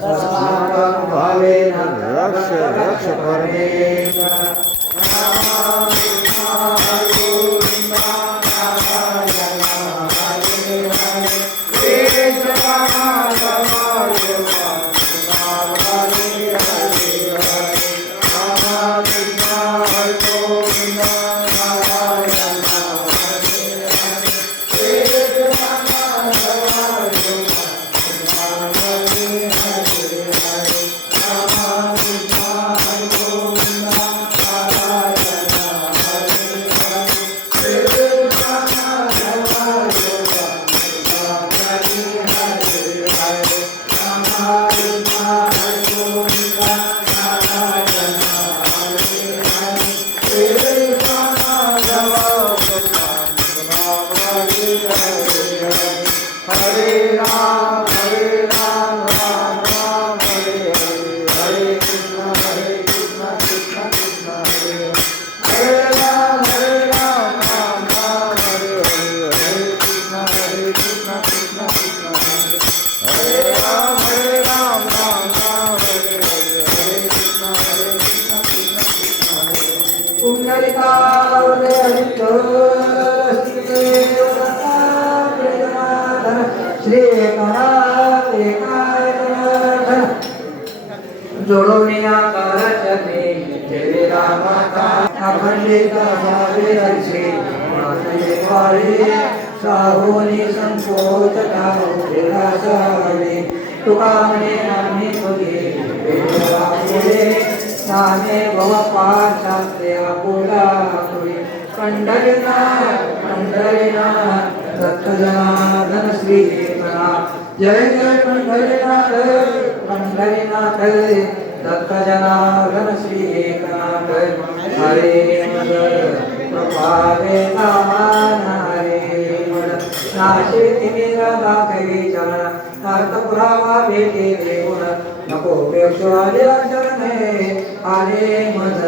अस्माकं भावेन रक्ष रक्ष परमेश्वर। जोडोनिया कराचते देवी रामाता अखंडिता भावे श्री माते वारी साहोनी संकोचता विरासावे तुकामने आम्ही तुझे वेदापुरे नाने भव पाशास्ते आपुला तुझे पंढरीनाथ पंढरीनाथ दत्त जनार्दन श्री एकनाथ जय जय पंढरीनाथ पंढरीनाथ दत्त जनार्दन श्री एकनाथ हरे मद प्रभावे नामान हरे मद नाशे तिमिरा दाखवी चरण अर्थ पुरावा भेटे देऊन नको पेक्षो आले शरणे आले मज